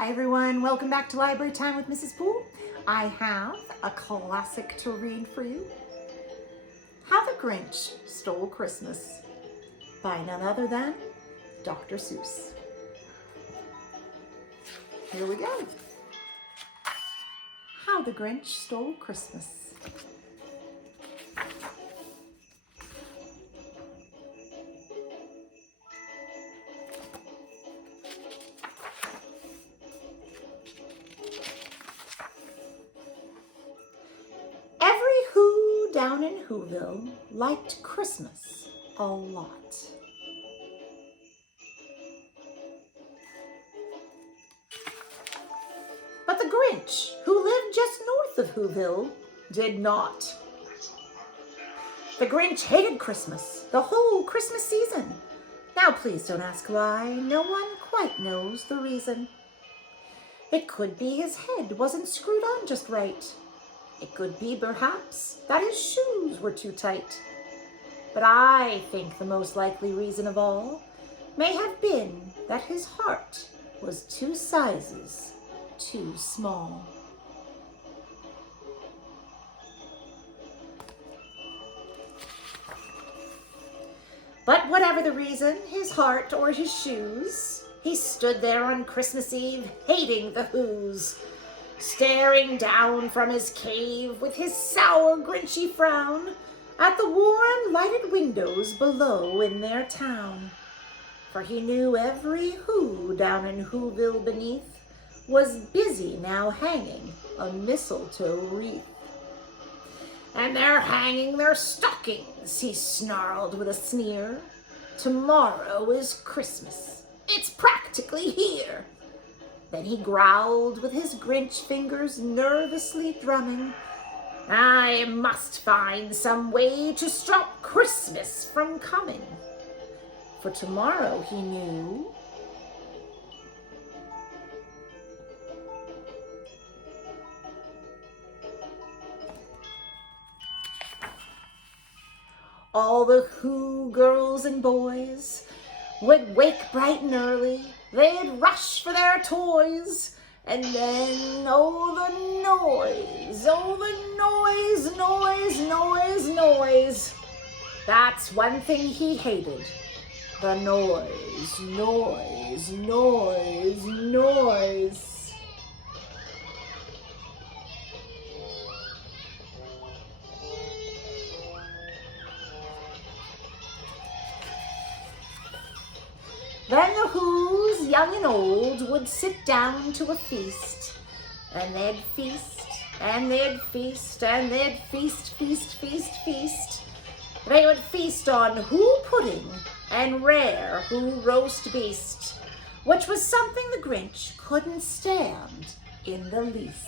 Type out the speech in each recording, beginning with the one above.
Hi everyone, welcome back to Library Time with Mrs. Poole. I have a classic to read for you. How the Grinch Stole Christmas by none other than Dr. Seuss. Here we go. How the Grinch Stole Christmas. Down in Whoville liked Christmas a lot. But the Grinch, who lived just north of Whoville, did not. The Grinch hated Christmas, the whole Christmas season. Now please don't ask why, no one quite knows the reason. It could be his head wasn't screwed on just right. It could be, perhaps, that his shoes were too tight. But I think the most likely reason of all may have been that his heart was 2 sizes too small. But whatever the reason, his heart or his shoes, he stood there on Christmas Eve hating the Who's, staring down from his cave with his sour, grinchy frown at the warm, lighted windows below in their town. For he knew every Who down in Whoville beneath was busy now hanging a mistletoe wreath. And they're hanging their stockings, he snarled with a sneer. Tomorrow is Christmas. It's practically here. Then he growled with his Grinch fingers nervously drumming, I must find some way to stop Christmas from coming. For tomorrow, he knew, all the Who girls and boys would wake bright and early. They'd rush for their toys, and then, oh the noise. That's one thing he hated, the noise. Then the Who's, young and old, would sit down to a feast. And they'd feast, and they'd feast, and they'd feast. They would feast on Who pudding and rare Who roast beast, which was something the Grinch couldn't stand in the least.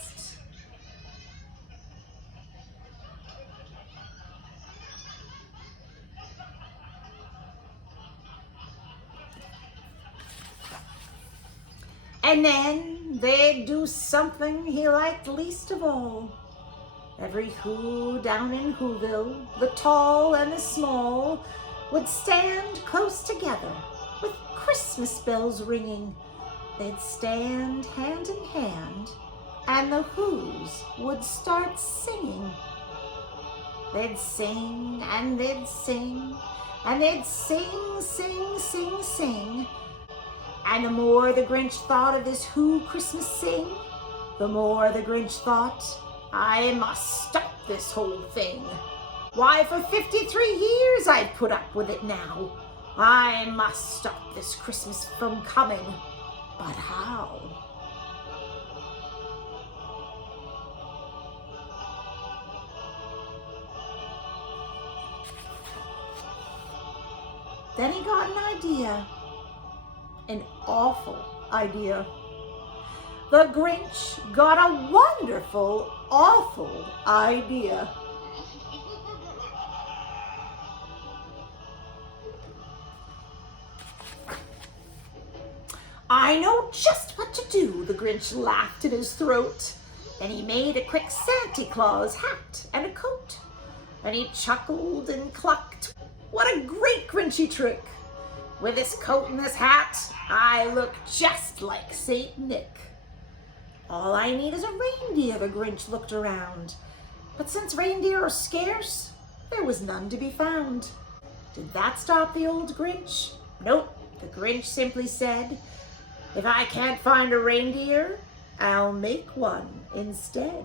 And then they'd do something he liked least of all. Every Who down in Whoville, the tall and the small, would stand close together with Christmas bells ringing. They'd stand hand in hand, and the Who's would start singing. They'd sing, and they'd sing, and they'd sing. And the more the Grinch thought of this Who Christmas sing, the more the Grinch thought, I must stop this whole thing. Why, for 53 years I've put up with it now. I must stop this Christmas from coming. But how? Then he got an idea. An awful idea. The Grinch got a wonderful, awful idea. I know just what to do, the Grinch laughed in his throat. Then he made a quick Santa Claus hat and a coat. And he chuckled and clucked. What a great Grinchy trick! With this coat and this hat, I look just like Saint Nick. All I need is a reindeer, the Grinch looked around. But since reindeer are scarce, there was none to be found. Did that stop the old Grinch? Nope, the Grinch simply said, if I can't find a reindeer, I'll make one instead.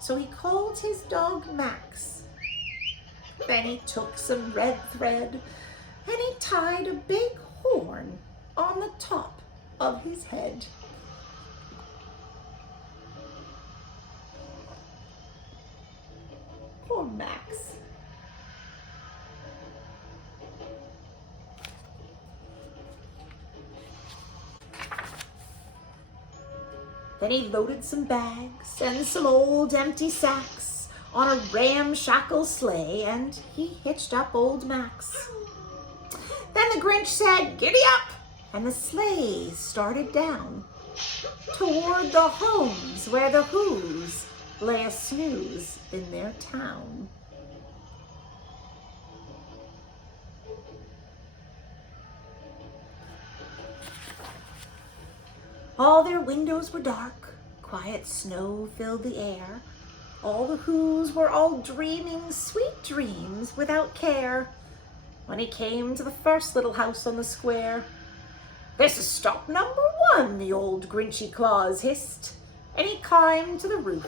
So he called his dog Max. Then he took some red thread and he tied a big horn on the top of his head. Poor Max. Then he loaded some bags and some old empty sacks on a ramshackle sleigh, and he hitched up old Max. Then the Grinch said, "Giddy up!" and the sleigh started down toward the homes where the Who's lay a snooze in their town. All their windows were dark, quiet snow filled the air. All the Who's were all dreaming sweet dreams without care. When he came to the first little house on the square, "This is stop number 1, the old Grinchy Claus hissed, and he climbed to the roof,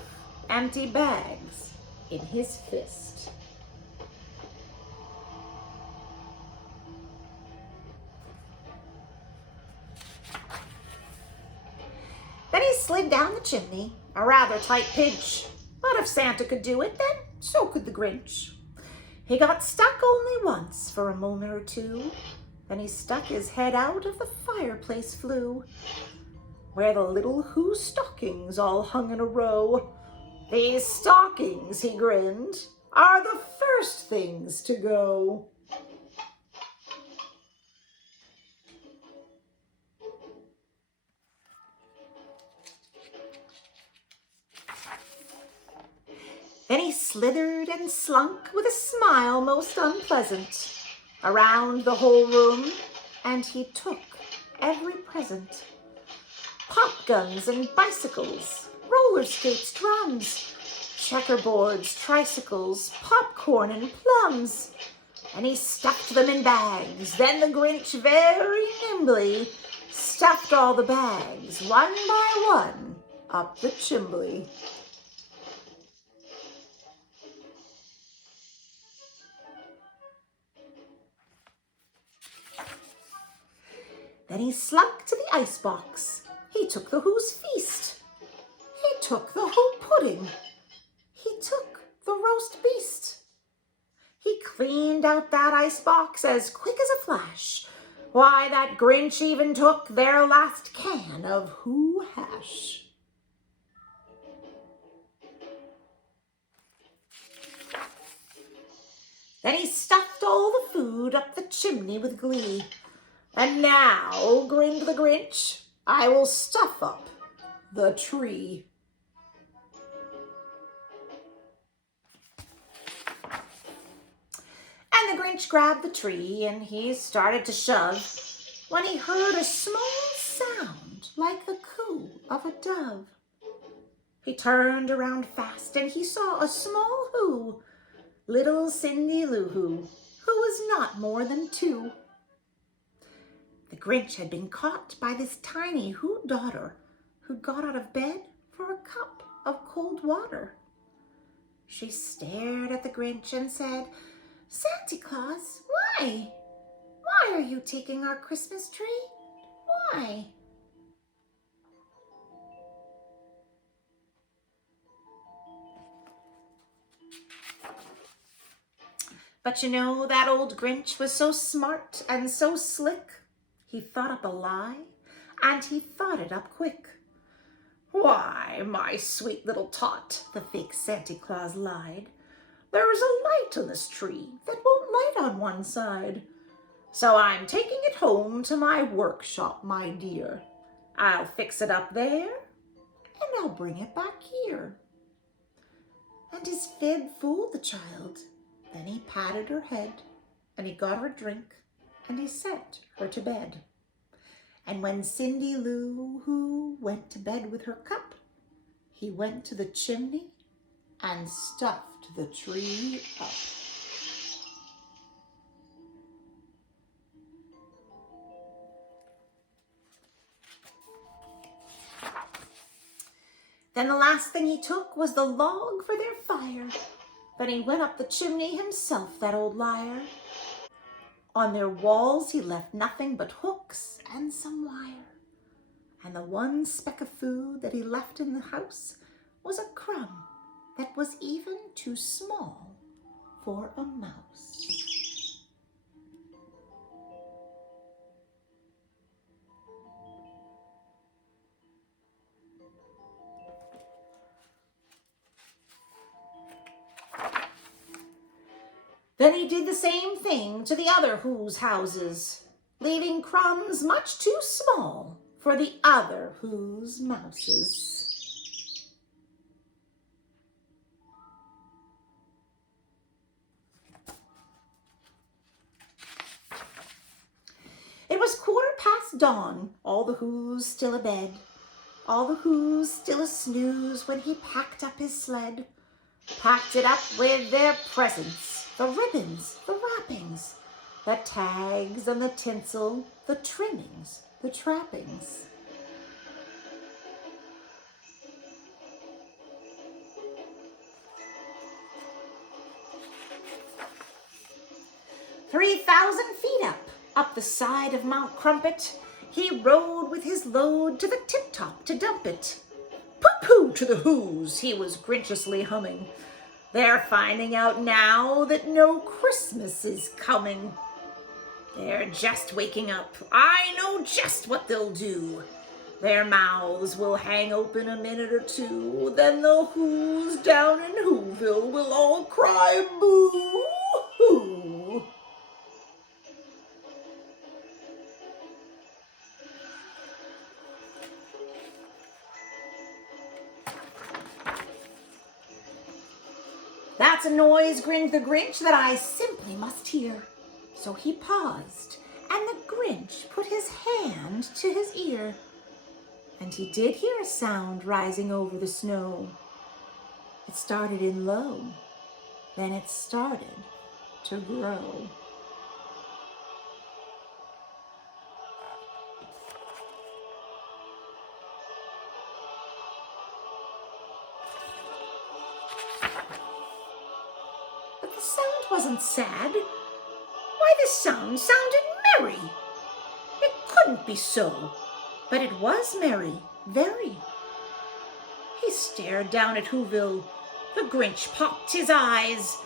empty bags in his fist. Then he slid down the chimney, a rather tight pinch. But if Santa could do it, then so could the Grinch. He got stuck only once for a moment or two. Then he stuck his head out of the fireplace flue, where the little Who stockings all hung in a row. "These stockings," he grinned, "are the first things to go." Then he slithered and slunk with a smile most unpleasant around the whole room, and he took every present. Pop guns and bicycles, roller skates, drums, checkerboards, tricycles, popcorn and plums, and he stuffed them in bags. Then the Grinch very nimbly stuffed all the bags, one by one, up the chimbley. Then he slunk to the icebox. He took the Who's feast. He took the Who pudding. He took the roast beast. He cleaned out that icebox as quick as a flash. Why, that Grinch even took their last can of Who hash. Then he stuffed all the food up the chimney with glee. "And now," grinned the Grinch, "I will stuff up the tree." And the Grinch grabbed the tree and he started to shove when he heard a small sound like the coo of a dove. He turned around fast and he saw a small Who, little Cindy Lou Who was not more than 2. The Grinch had been caught by this tiny Who daughter who got out of bed for a cup of cold water. She stared at the Grinch and said, "Santa Claus, why? Why are you taking our Christmas tree? Why?" But you know, that old Grinch was so smart and so slick. He thought up a lie, and he thought it up quick. "Why, my sweet little tot," the fake Santa Claus lied, "there's a light on this tree that won't light on one side. So I'm taking it home to my workshop, my dear. I'll fix it up there, and I'll bring it back here." And his fib fooled the child. Then he patted her head, and he got her a drink, and he sent her to bed. And when Cindy Lou Who went to bed with her cup, he went to the chimney and stuffed the tree up. Then the last thing he took was the log for their fire. Then he went up the chimney himself, that old liar. On their walls he left nothing but hooks and some wire. And the one speck of food that he left in the house was a crumb that was even too small for a mouse. Then he did the same thing to the other Who's houses, leaving crumbs much too small for the other Who's mouses. It was dawn, all the Who's still abed, all the Who's still a snooze when he packed up his sled, packed it up with their presents, the ribbons, the wrappings, the tags and the tinsel, the trimmings, the trappings. "3,000 feet up the side of Mount Crumpet, he rode with his load to the tip-top to dump it. Pooh-pooh to the Who's, he was grinchiously humming. They're finding out now that no Christmas is coming. They're just waking up. I know just what they'll do. Their mouths will hang open a minute or two. Then the Who's down in Whoville will all cry boo-hoo." "That's a noise," grinned the Grinch, "that I simply must hear." So he paused, and the Grinch put his hand to his ear. And he did hear a sound rising over the snow. It started in low, then it started to grow. But the sound wasn't sad. Why, the sound sounded merry. It couldn't be so, but it was merry, very. He stared down at Whoville. The Grinch popped his eyes.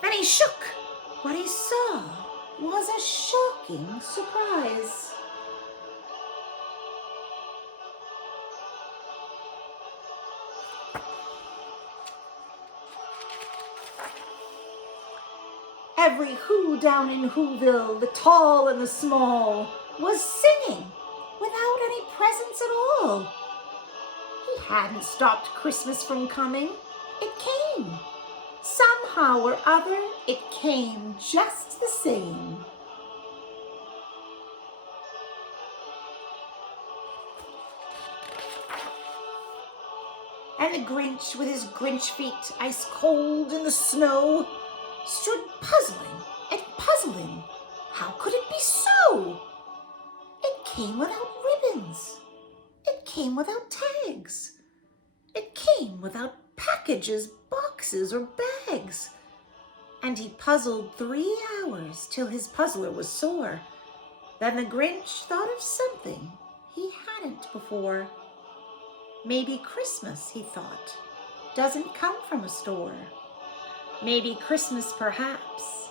Then he shook. What he saw was a shocking surprise. Every Who down in Whoville, the tall and the small, was singing without any presents at all. He hadn't stopped Christmas from coming. It came. Somehow or other, it came just the same. And the Grinch, with his Grinch feet ice cold in the snow, stood puzzling and puzzling. How could it be so? It came without ribbons. It came without tags. It came without packages, boxes, or bags. And he puzzled 3 hours till his puzzler was sore. Then the Grinch thought of something he hadn't before. Maybe Christmas, he thought, doesn't come from a store. Maybe Christmas, perhaps,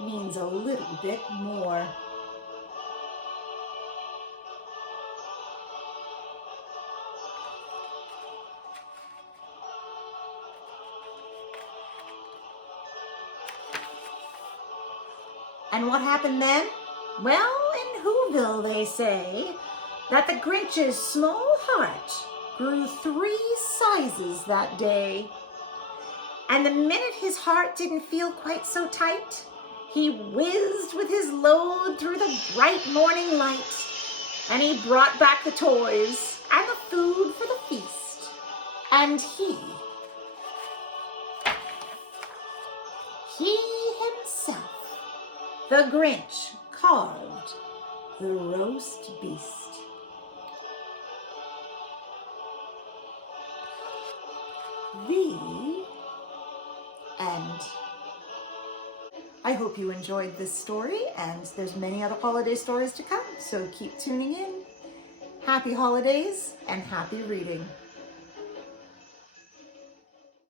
means a little bit more. And what happened then? Well, in Whoville they say that the Grinch's small heart grew 3 sizes that day. And the minute his heart didn't feel quite so tight, he whizzed with his load through the bright morning light, and he brought back the toys and the food for the feast, And he himself, the Grinch, carved the roast beast. The end. I hope you enjoyed this story, and there's many other holiday stories to come, so keep tuning in. Happy holidays and happy reading.